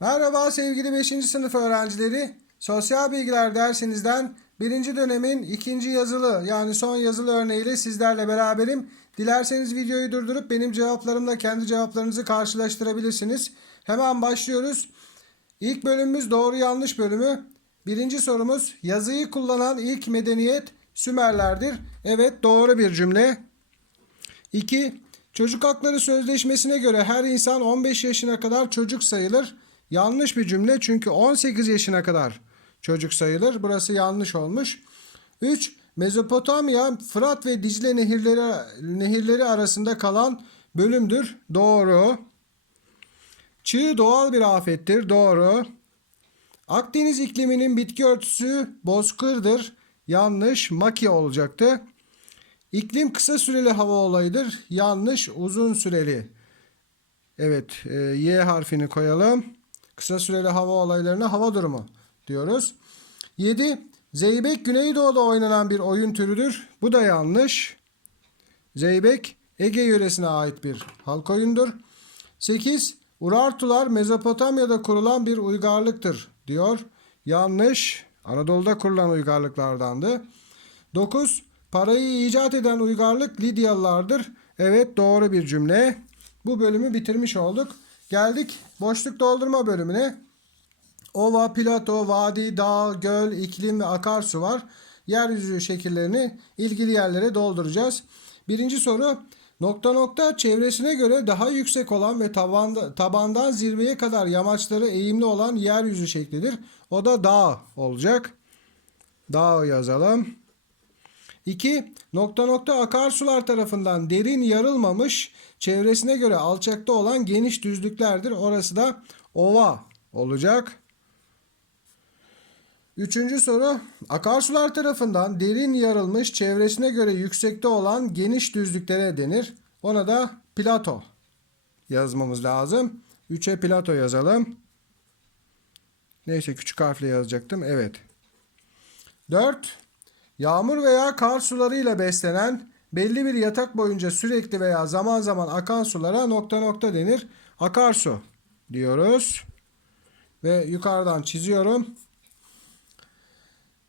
Merhaba sevgili 5. sınıf öğrencileri. Sosyal bilgiler dersinizden 1. dönemin 2. yazılı yani son yazılı örneğiyle sizlerle beraberim. Dilerseniz videoyu durdurup benim cevaplarımla kendi cevaplarınızı karşılaştırabilirsiniz. Hemen başlıyoruz. İlk bölümümüz doğru yanlış bölümü. Birinci sorumuz yazıyı kullanan ilk medeniyet Sümerlerdir. Evet doğru bir cümle. 2. Çocuk Hakları Sözleşmesi'ne göre her insan 15 yaşına kadar çocuk sayılır. Yanlış bir cümle çünkü 18 yaşına kadar çocuk sayılır. Burası yanlış olmuş. 3. Mezopotamya Fırat ve Dicle nehirleri, nehirleri arasında kalan bölümdür. Doğru. Çığ doğal bir afettir. Doğru. Akdeniz ikliminin bitki örtüsü bozkırdır. Yanlış. Maki olacaktı. İklim kısa süreli hava olayıdır. Yanlış. Uzun süreli. Evet. E, y harfini koyalım. Kısa süreli hava olaylarına hava durumu diyoruz. 7. Zeybek Güneydoğu'da oynanan bir oyun türüdür. Bu da yanlış. Zeybek Ege yöresine ait bir halk oyundur. 8. Urartular Mezopotamya'da kurulan bir uygarlıktır diyor. Yanlış. Anadolu'da kurulan uygarlıklardandı. 9. Parayı icat eden uygarlık Lidyalılardır. Evet doğru bir cümle. Bu bölümü bitirmiş olduk. Geldik boşluk doldurma bölümüne. Ova, plato, vadi, dağ, göl, iklim ve akarsu var. Yeryüzü şekillerini ilgili yerlere dolduracağız. Birinci soru nokta nokta çevresine göre daha yüksek olan ve tabanda, tabandan zirveye kadar yamaçları eğimli olan yeryüzü şeklidir. O da dağ olacak. Dağ yazalım. 2. Nokta nokta akarsular tarafından derin yarılmamış çevresine göre alçakta olan geniş düzlüklerdir. Orası da ova olacak. Üçüncü soru akarsular tarafından derin yarılmış çevresine göre yüksekte olan geniş düzlüklere denir. Ona da plato yazmamız lazım. 3'e plato yazalım. Neyse küçük harfle yazacaktım. Evet. 4. Yağmur veya kar sularıyla beslenen belli bir yatak boyunca sürekli veya zaman zaman akan sulara nokta nokta denir. Akarsu diyoruz. Ve yukarıdan çiziyorum.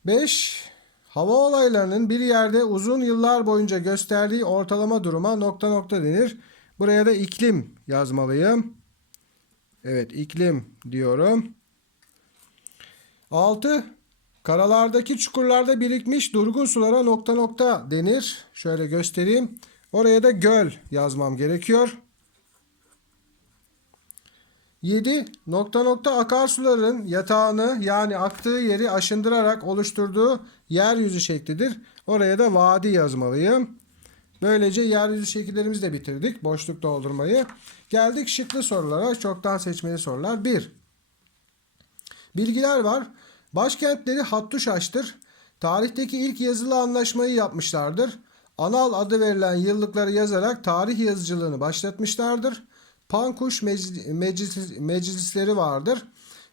5. Hava olaylarının bir yerde uzun yıllar boyunca gösterdiği ortalama duruma nokta nokta denir. Buraya da iklim yazmalıyım. Evet iklim diyorum. 6. Karalardaki çukurlarda birikmiş durgun sulara nokta nokta denir. Şöyle göstereyim. Oraya da göl yazmam gerekiyor. 7. Nokta nokta akarsuların yatağını yani aktığı yeri aşındırarak oluşturduğu yeryüzü şeklidir. Oraya da vadi yazmalıyım. Böylece yeryüzü şekillerimizi de bitirdik. Boşluk doldurmayı. Geldik şıklı sorulara. Çoktan seçmeli sorular. 1. Bilgiler var. Başkentleri Hattuşaş'tır. Tarihteki ilk yazılı anlaşmayı yapmışlardır. Anal adı verilen yıllıkları yazarak tarih yazıcılığını başlatmışlardır. Pankuş meclis, meclis, meclisleri vardır.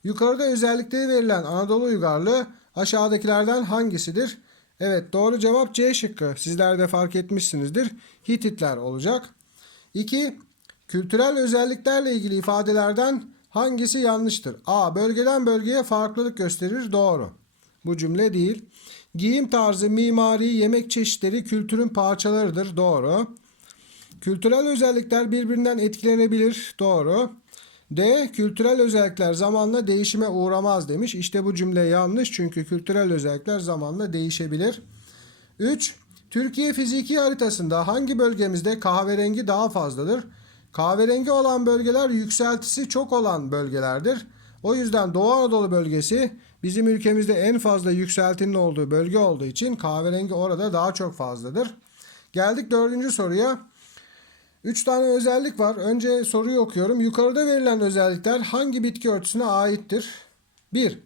Yukarıda özellikleri verilen Anadolu uygarlığı aşağıdakilerden hangisidir? Evet doğru cevap C şıkkı. Sizler de fark etmişsinizdir. Hititler olacak. 2. Kültürel özelliklerle ilgili ifadelerden Hangisi yanlıştır? A. Bölgeden bölgeye farklılık gösterir. Doğru. Bu cümle değil. Giyim tarzı, mimari, yemek çeşitleri kültürün parçalarıdır. Doğru. Kültürel özellikler birbirinden etkilenebilir. Doğru. D. Kültürel özellikler zamanla değişime uğramaz demiş. İşte bu cümle yanlış çünkü kültürel özellikler zamanla değişebilir. 3. Türkiye fiziki haritasında hangi bölgemizde kahverengi daha fazladır? Kahverengi olan bölgeler yükseltisi çok olan bölgelerdir. O yüzden Doğu Anadolu bölgesi bizim ülkemizde en fazla yükseltinin olduğu bölge olduğu için kahverengi orada daha çok fazladır. Geldik dördüncü soruya. Üç tane özellik var. Önce soruyu okuyorum. Yukarıda verilen özellikler hangi bitki örtüsüne aittir? 1.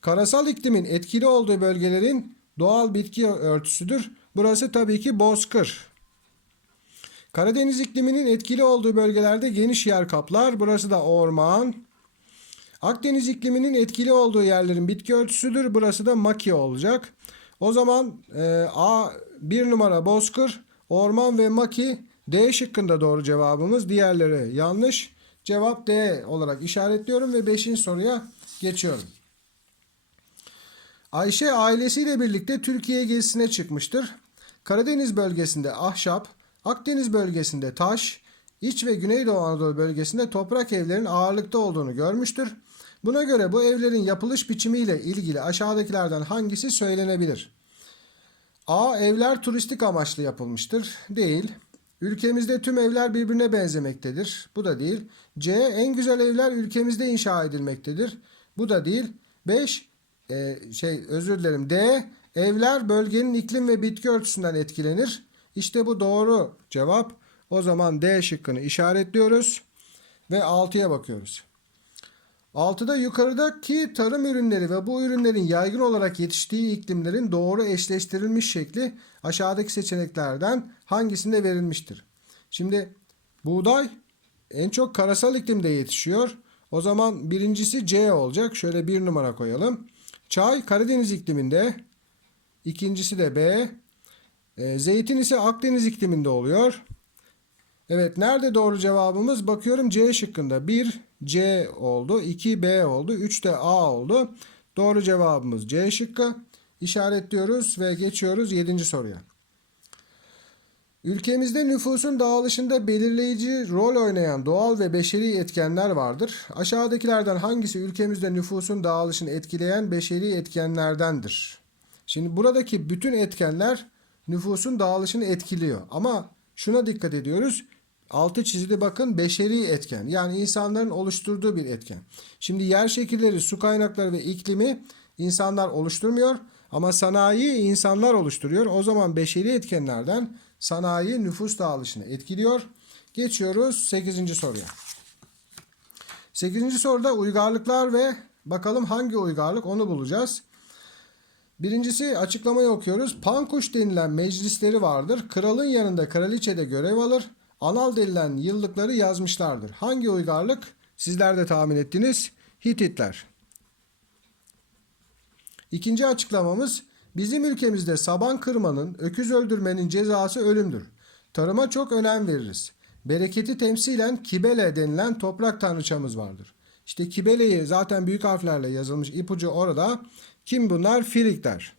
Karasal iklimin etkili olduğu bölgelerin doğal bitki örtüsüdür. Burası tabii ki bozkır. Karadeniz ikliminin etkili olduğu bölgelerde geniş yer kaplar. Burası da orman. Akdeniz ikliminin etkili olduğu yerlerin bitki örtüsüdür. Burası da maki olacak. O zaman e, A 1 numara bozkır, orman ve maki D şıkkında doğru cevabımız. Diğerleri yanlış. Cevap D olarak işaretliyorum ve 5. soruya geçiyorum. Ayşe ailesiyle birlikte Türkiye gezisine çıkmıştır. Karadeniz bölgesinde ahşap, Akdeniz bölgesinde taş, iç ve Güneydoğu Anadolu bölgesinde toprak evlerin ağırlıkta olduğunu görmüştür. Buna göre bu evlerin yapılış biçimiyle ilgili aşağıdakilerden hangisi söylenebilir? A. Evler turistik amaçlı yapılmıştır. Değil. Ülkemizde tüm evler birbirine benzemektedir. Bu da değil. C. En güzel evler ülkemizde inşa edilmektedir. Bu da değil. 5. E, şey özür dilerim. D. Evler bölgenin iklim ve bitki örtüsünden etkilenir. İşte bu doğru cevap. O zaman D şıkkını işaretliyoruz ve 6'ya bakıyoruz. 6'da yukarıdaki tarım ürünleri ve bu ürünlerin yaygın olarak yetiştiği iklimlerin doğru eşleştirilmiş şekli aşağıdaki seçeneklerden hangisinde verilmiştir? Şimdi buğday en çok karasal iklimde yetişiyor. O zaman birincisi C olacak. Şöyle bir numara koyalım. Çay Karadeniz ikliminde. İkincisi de B. Ee, zeytin ise Akdeniz ikliminde oluyor. Evet nerede doğru cevabımız? Bakıyorum C şıkkında. 1 C oldu. 2 B oldu. 3 de A oldu. Doğru cevabımız C şıkkı. İşaretliyoruz ve geçiyoruz 7. soruya. Ülkemizde nüfusun dağılışında belirleyici rol oynayan doğal ve beşeri etkenler vardır. Aşağıdakilerden hangisi ülkemizde nüfusun dağılışını etkileyen beşeri etkenlerdendir? Şimdi buradaki bütün etkenler nüfusun dağılışını etkiliyor. Ama şuna dikkat ediyoruz. Altı çizili bakın beşeri etken. Yani insanların oluşturduğu bir etken. Şimdi yer şekilleri, su kaynakları ve iklimi insanlar oluşturmuyor. Ama sanayi insanlar oluşturuyor. O zaman beşeri etkenlerden sanayi nüfus dağılışını etkiliyor. Geçiyoruz 8. soruya. 8. soruda uygarlıklar ve bakalım hangi uygarlık onu bulacağız. Birincisi açıklamayı okuyoruz. Pankuş denilen meclisleri vardır. Kralın yanında kraliçe de görev alır. Anal denilen yıllıkları yazmışlardır. Hangi uygarlık? Sizler de tahmin ettiniz. Hititler. İkinci açıklamamız bizim ülkemizde saban kırmanın, öküz öldürmenin cezası ölümdür. Tarıma çok önem veririz. Bereketi temsilen kibele denilen toprak tanrıçamız vardır. İşte kibeleyi zaten büyük harflerle yazılmış ipucu orada. Kim bunlar? Firikler.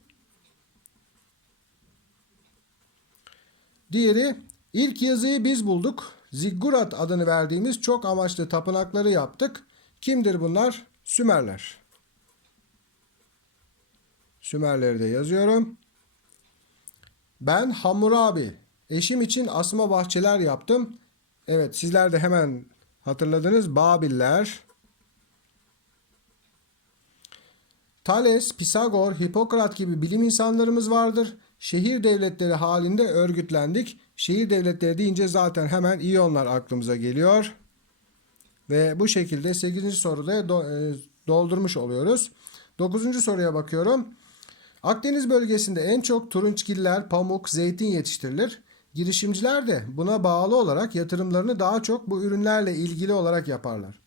Diğeri ilk yazıyı biz bulduk. Ziggurat adını verdiğimiz çok amaçlı tapınakları yaptık. Kimdir bunlar? Sümerler. Sümerleri de yazıyorum. Ben Hammurabi. Eşim için asma bahçeler yaptım. Evet sizler de hemen hatırladınız. Babiller. Thales, Pisagor, Hipokrat gibi bilim insanlarımız vardır. Şehir devletleri halinde örgütlendik. Şehir devletleri deyince zaten hemen İyonlar aklımıza geliyor. Ve bu şekilde 8. soruda e, doldurmuş oluyoruz. 9. soruya bakıyorum. Akdeniz bölgesinde en çok turunçgiller, pamuk, zeytin yetiştirilir. Girişimciler de buna bağlı olarak yatırımlarını daha çok bu ürünlerle ilgili olarak yaparlar.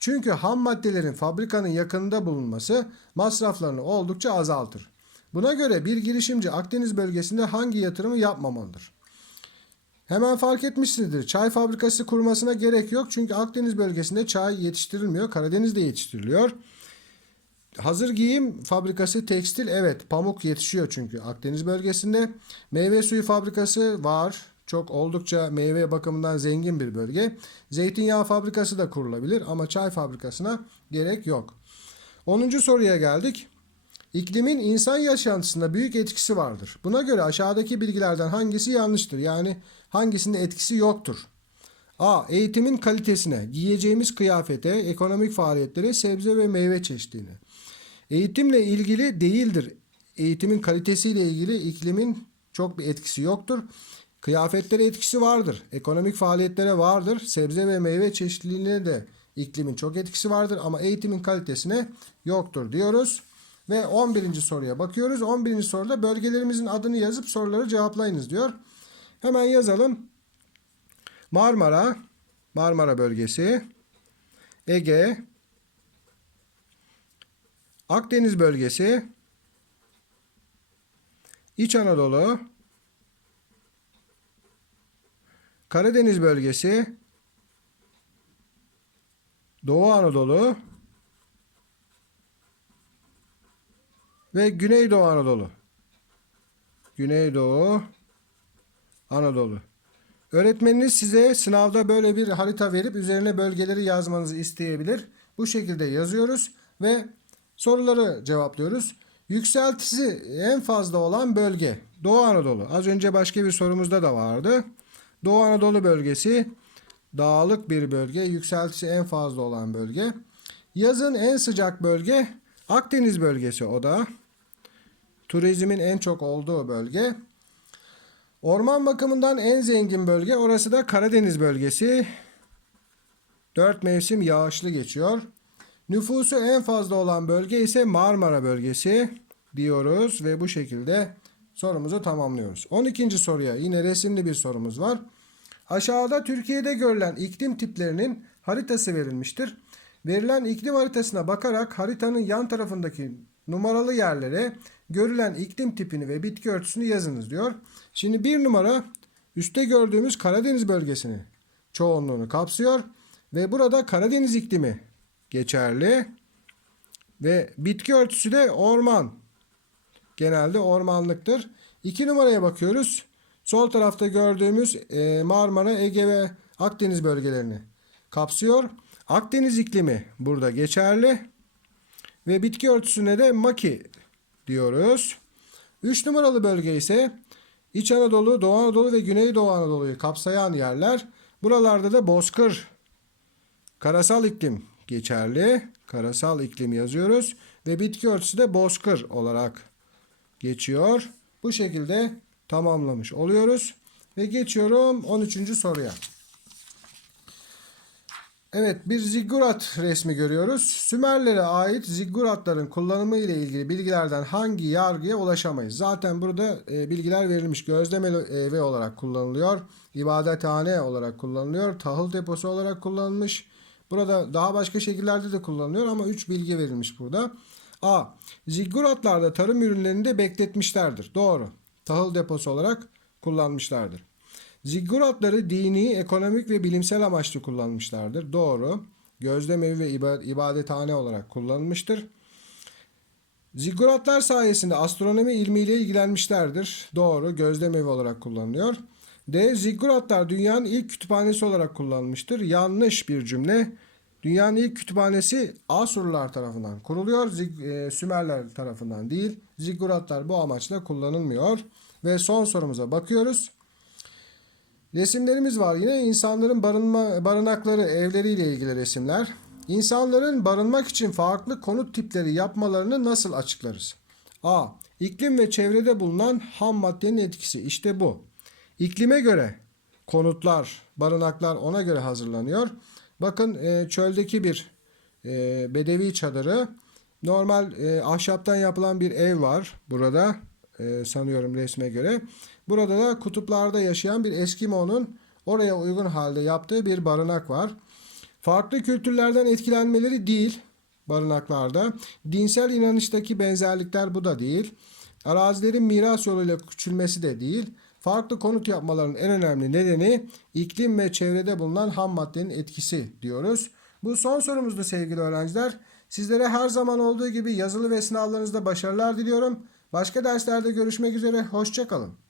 Çünkü ham maddelerin fabrikanın yakınında bulunması masraflarını oldukça azaltır. Buna göre bir girişimci Akdeniz bölgesinde hangi yatırımı yapmamalıdır? Hemen fark etmişsinizdir. Çay fabrikası kurmasına gerek yok. Çünkü Akdeniz bölgesinde çay yetiştirilmiyor. Karadeniz'de yetiştiriliyor. Hazır giyim fabrikası tekstil evet pamuk yetişiyor çünkü Akdeniz bölgesinde. Meyve suyu fabrikası var çok oldukça meyve bakımından zengin bir bölge. Zeytinyağı fabrikası da kurulabilir ama çay fabrikasına gerek yok. 10. soruya geldik. İklimin insan yaşantısında büyük etkisi vardır. Buna göre aşağıdaki bilgilerden hangisi yanlıştır? Yani hangisinde etkisi yoktur? A. Eğitimin kalitesine, giyeceğimiz kıyafete, ekonomik faaliyetlere, sebze ve meyve çeşitliğine. Eğitimle ilgili değildir. Eğitimin kalitesiyle ilgili iklimin çok bir etkisi yoktur. Kıyafetlere etkisi vardır. Ekonomik faaliyetlere vardır. Sebze ve meyve çeşitliliğine de iklimin çok etkisi vardır ama eğitimin kalitesine yoktur diyoruz. Ve 11. soruya bakıyoruz. 11. soruda bölgelerimizin adını yazıp soruları cevaplayınız diyor. Hemen yazalım. Marmara, Marmara bölgesi, Ege, Akdeniz bölgesi, İç Anadolu, Karadeniz bölgesi, Doğu Anadolu ve Güneydoğu Anadolu. Güneydoğu Anadolu. Öğretmeniniz size sınavda böyle bir harita verip üzerine bölgeleri yazmanızı isteyebilir. Bu şekilde yazıyoruz ve soruları cevaplıyoruz. Yükseltisi en fazla olan bölge Doğu Anadolu. Az önce başka bir sorumuzda da vardı. Doğu Anadolu bölgesi dağlık bir bölge. Yükseltisi en fazla olan bölge. Yazın en sıcak bölge Akdeniz bölgesi o da. Turizmin en çok olduğu bölge. Orman bakımından en zengin bölge orası da Karadeniz bölgesi. Dört mevsim yağışlı geçiyor. Nüfusu en fazla olan bölge ise Marmara bölgesi diyoruz ve bu şekilde sorumuzu tamamlıyoruz. 12. soruya yine resimli bir sorumuz var. Aşağıda Türkiye'de görülen iklim tiplerinin haritası verilmiştir. Verilen iklim haritasına bakarak haritanın yan tarafındaki numaralı yerlere görülen iklim tipini ve bitki örtüsünü yazınız diyor. Şimdi bir numara üstte gördüğümüz Karadeniz bölgesini çoğunluğunu kapsıyor ve burada Karadeniz iklimi geçerli ve bitki örtüsü de orman genelde ormanlıktır. 2 numaraya bakıyoruz. Sol tarafta gördüğümüz e, Marmara, Ege ve Akdeniz bölgelerini kapsıyor. Akdeniz iklimi burada geçerli. Ve bitki örtüsüne de maki diyoruz. 3 numaralı bölge ise İç Anadolu, Doğu Anadolu ve Güneydoğu Anadolu'yu kapsayan yerler. Buralarda da bozkır, karasal iklim geçerli. Karasal iklim yazıyoruz ve bitki örtüsü de bozkır olarak geçiyor. Bu şekilde tamamlamış oluyoruz. Ve geçiyorum 13. soruya. Evet bir ziggurat resmi görüyoruz. Sümerlere ait zigguratların kullanımı ile ilgili bilgilerden hangi yargıya ulaşamayız? Zaten burada e, bilgiler verilmiş. Gözleme evi olarak kullanılıyor. İbadethane olarak kullanılıyor. Tahıl deposu olarak kullanılmış. Burada daha başka şekillerde de kullanılıyor ama 3 bilgi verilmiş burada. A. Zigguratlarda tarım ürünlerini de bekletmişlerdir. Doğru. Tahıl deposu olarak kullanmışlardır. Zigguratları dini, ekonomik ve bilimsel amaçlı kullanmışlardır. Doğru. Gözlem evi ve ibadethane olarak kullanılmıştır. Zigguratlar sayesinde astronomi ilmiyle ilgilenmişlerdir. Doğru. Gözlem evi olarak kullanılıyor. D. Zigguratlar dünyanın ilk kütüphanesi olarak kullanılmıştır. Yanlış bir cümle. Dünyanın ilk kütüphanesi Asurlular tarafından kuruluyor. Zig, e, Sümerler tarafından değil. Zigguratlar bu amaçla kullanılmıyor. Ve son sorumuza bakıyoruz. Resimlerimiz var. Yine insanların barınma, barınakları, evleriyle ilgili resimler. İnsanların barınmak için farklı konut tipleri yapmalarını nasıl açıklarız? A. İklim ve çevrede bulunan ham maddenin etkisi. İşte bu. İklime göre konutlar, barınaklar ona göre hazırlanıyor. Bakın e, çöldeki bir e, bedevi çadırı. Normal e, ahşaptan yapılan bir ev var burada e, sanıyorum resme göre. Burada da kutuplarda yaşayan bir Eskimo'nun oraya uygun halde yaptığı bir barınak var. Farklı kültürlerden etkilenmeleri değil barınaklarda. Dinsel inanıştaki benzerlikler bu da değil. Arazilerin miras yoluyla küçülmesi de değil. Farklı konut yapmaların en önemli nedeni iklim ve çevrede bulunan ham maddenin etkisi diyoruz. Bu son sorumuzdu sevgili öğrenciler. Sizlere her zaman olduğu gibi yazılı ve sınavlarınızda başarılar diliyorum. Başka derslerde görüşmek üzere. Hoşçakalın.